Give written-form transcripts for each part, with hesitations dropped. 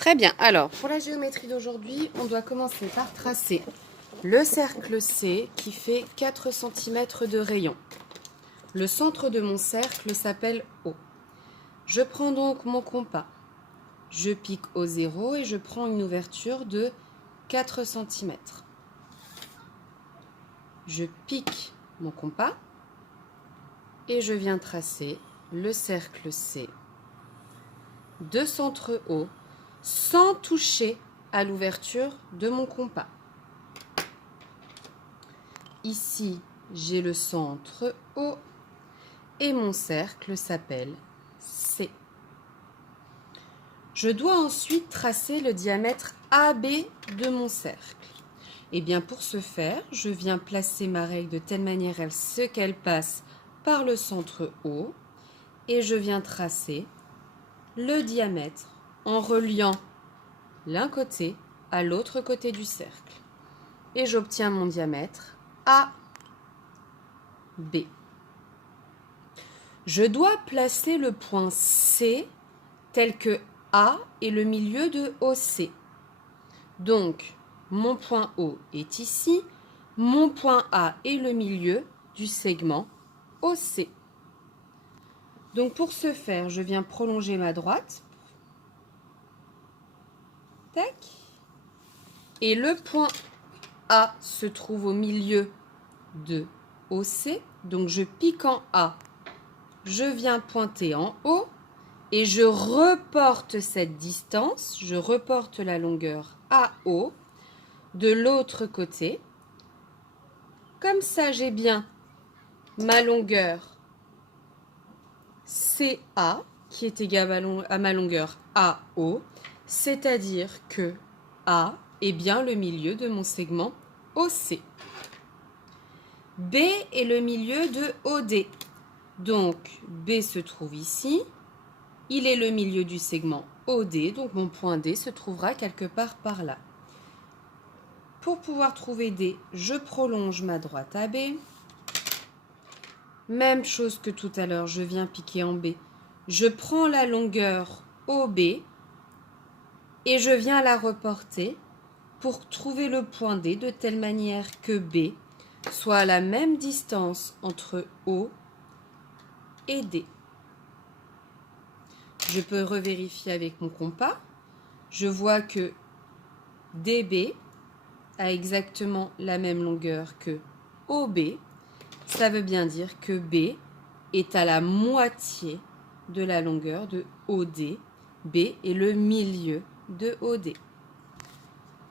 Très bien. Alors, pour la géométrie d'aujourd'hui, on doit commencer par tracer le cercle C qui fait 4 cm de rayon. Le centre de mon cercle s'appelle O. Je prends donc mon compas. Je pique au 0 et je prends une ouverture de 4 cm. Je pique mon compas et je viens tracer le cercle C de centre O sans toucher à l'ouverture de mon compas. Ici, j'ai le centre O et mon cercle s'appelle C. Je dois ensuite tracer le diamètre AB de mon cercle. Et bien pour ce faire, je viens placer ma règle de telle manière qu'elle passe par le centre O et je viens tracer le diamètre en reliant l'un côté à l'autre côté du cercle. Et j'obtiens mon diamètre AB. Je dois placer le point C tel que A est le milieu de OC. Donc, mon point O est ici, mon point A est le milieu du segment OC. Donc, pour ce faire, je viens prolonger ma droite. Tac. Et le point A se trouve au milieu de OC. Donc, je pique en A, je viens pointer en haut et je reporte cette distance, je reporte la longueur AO de l'autre côté. Comme ça, j'ai bien ma longueur CA qui est égale à ma longueur AO, c'est-à-dire que A est bien le milieu de mon segment OC. B est le milieu de OD. Donc, B se trouve ici. Il est le milieu du segment OD, donc mon point D se trouvera quelque part par là. Pour pouvoir trouver D, je prolonge ma droite AB. Même chose que tout à l'heure, je viens piquer en B. Je prends la longueur OB et je viens la reporter pour trouver le point D de telle manière que B soit à la même distance entre O et D. Je peux revérifier avec mon compas. Je vois que DB a exactement la même longueur que OB. Ça veut bien dire que B est à la moitié de la longueur de OD. B est le milieu de OD.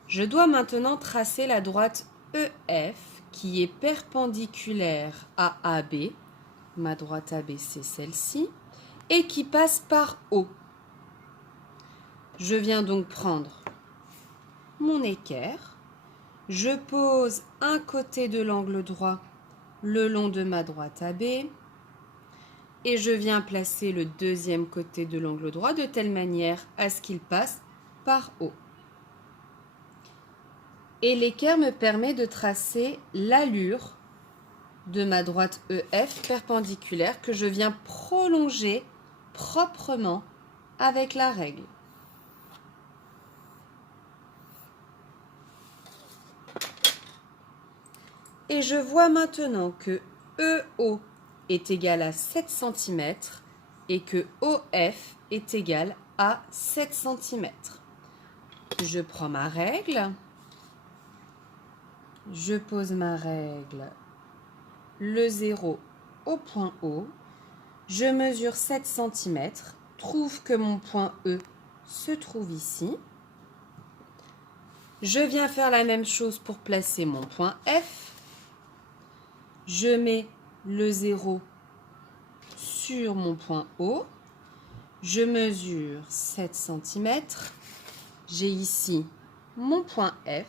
Je dois maintenant tracer la droite EF qui est perpendiculaire à AB. Ma droite AB, c'est celle-ci. Et qui passe par O. Je viens donc prendre mon équerre. Je pose un côté de l'angle droit le long de ma droite AB. Et je viens placer le deuxième côté de l'angle droit de telle manière à ce qu'il passe par O. Et l'équerre me permet de tracer l'allure de ma droite EF perpendiculaire que je viens prolonger proprement avec la règle. Et je vois maintenant que EO est égal à 7 cm et que OF est égal à 7 cm. Je prends ma règle, je pose ma règle, le 0 au point O, je mesure 7 cm, trouve que mon point E se trouve ici. Je viens faire la même chose pour placer mon point F. Je mets le 0 sur mon point O. Je mesure 7 cm. J'ai ici mon point F.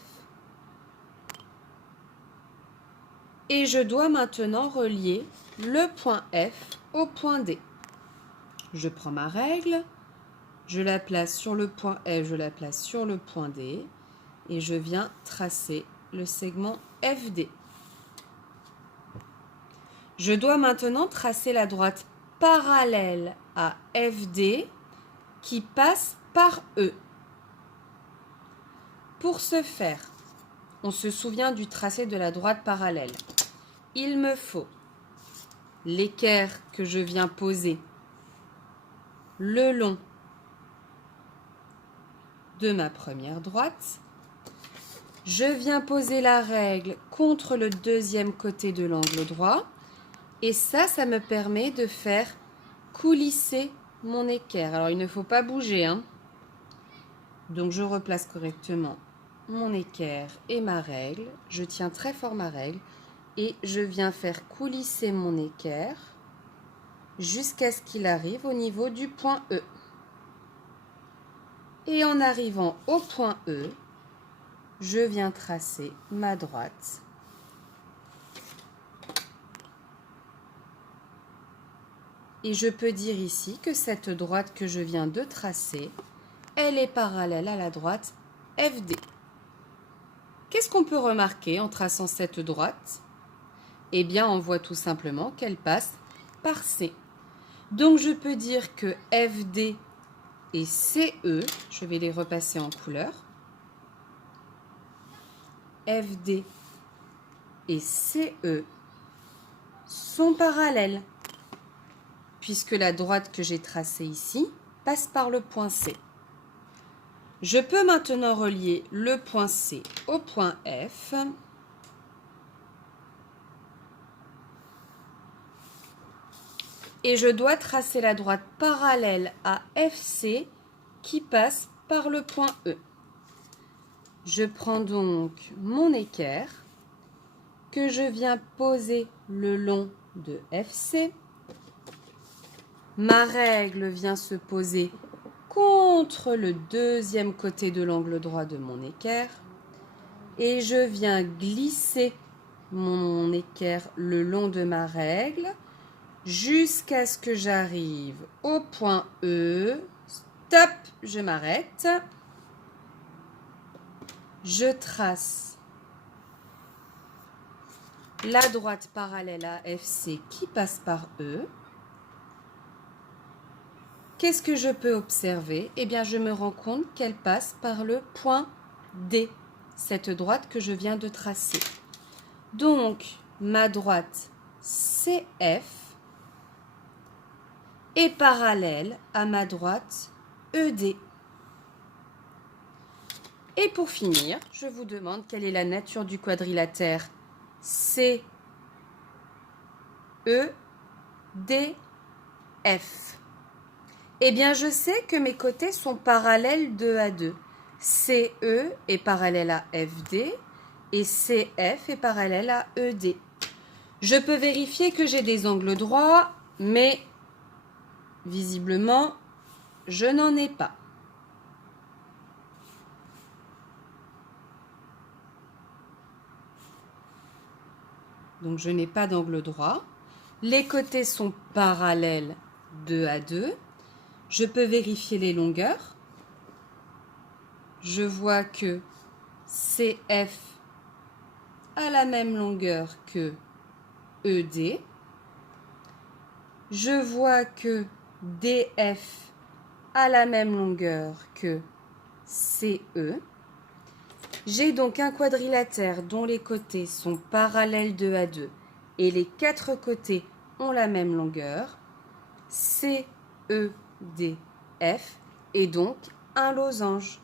Et je dois maintenant relier le point F au point D. Je prends ma règle, je la place sur le point F, je la place sur le point D et je viens tracer le segment FD. Je dois maintenant tracer la droite parallèle à FD qui passe par E. Pour ce faire, on se souvient du tracé de la droite parallèle. Il me faut l'équerre que je viens poser le long de ma première droite. Je viens poser la règle contre le deuxième côté de l'angle droit. Et ça me permet de faire coulisser mon équerre. Alors, il ne faut pas bouger, hein. Donc, je replace correctement mon équerre et ma règle. Je tiens très fort ma règle. Et je viens faire coulisser mon équerre jusqu'à ce qu'il arrive au niveau du point E. Et en arrivant au point E, je viens tracer ma droite. Et je peux dire ici que cette droite que je viens de tracer, elle est parallèle à la droite FD. Qu'est-ce qu'on peut remarquer en traçant cette droite? Eh bien, on voit tout simplement qu'elle passe par C. Donc, je peux dire que FD et CE, je vais les repasser en couleur. FD et CE sont parallèles, puisque la droite que j'ai tracée ici passe par le point C. Je peux maintenant relier le point C au point F. Et je dois tracer la droite parallèle à FC qui passe par le point E. Je prends donc mon équerre que je viens poser le long de FC. Ma règle vient se poser contre le deuxième côté de l'angle droit de mon équerre. Et je viens glisser mon équerre le long de ma règle jusqu'à ce que j'arrive au point E. Stop, je m'arrête. Je trace la droite parallèle à FC qui passe par E. Qu'est-ce que je peux observer? Eh bien, je me rends compte qu'elle passe par le point D, cette droite que je viens de tracer. Donc, ma droite CF est parallèle à ma droite ED. Et pour finir, je vous demande quelle est la nature du quadrilatère CEDF. Eh bien, je sais que mes côtés sont parallèles 2 à 2. CE est parallèle à FD et CF est parallèle à ED. Je peux vérifier que j'ai des angles droits, mais visiblement, je n'en ai pas. Donc, je n'ai pas d'angle droit. Les côtés sont parallèles 2 à 2. Je peux vérifier les longueurs. Je vois que CF a la même longueur que ED. Je vois que DF a la même longueur que CE. J'ai donc un quadrilatère dont les côtés sont parallèles 2 à 2 et les 4 côtés ont la même longueur. CEDF est donc un losange.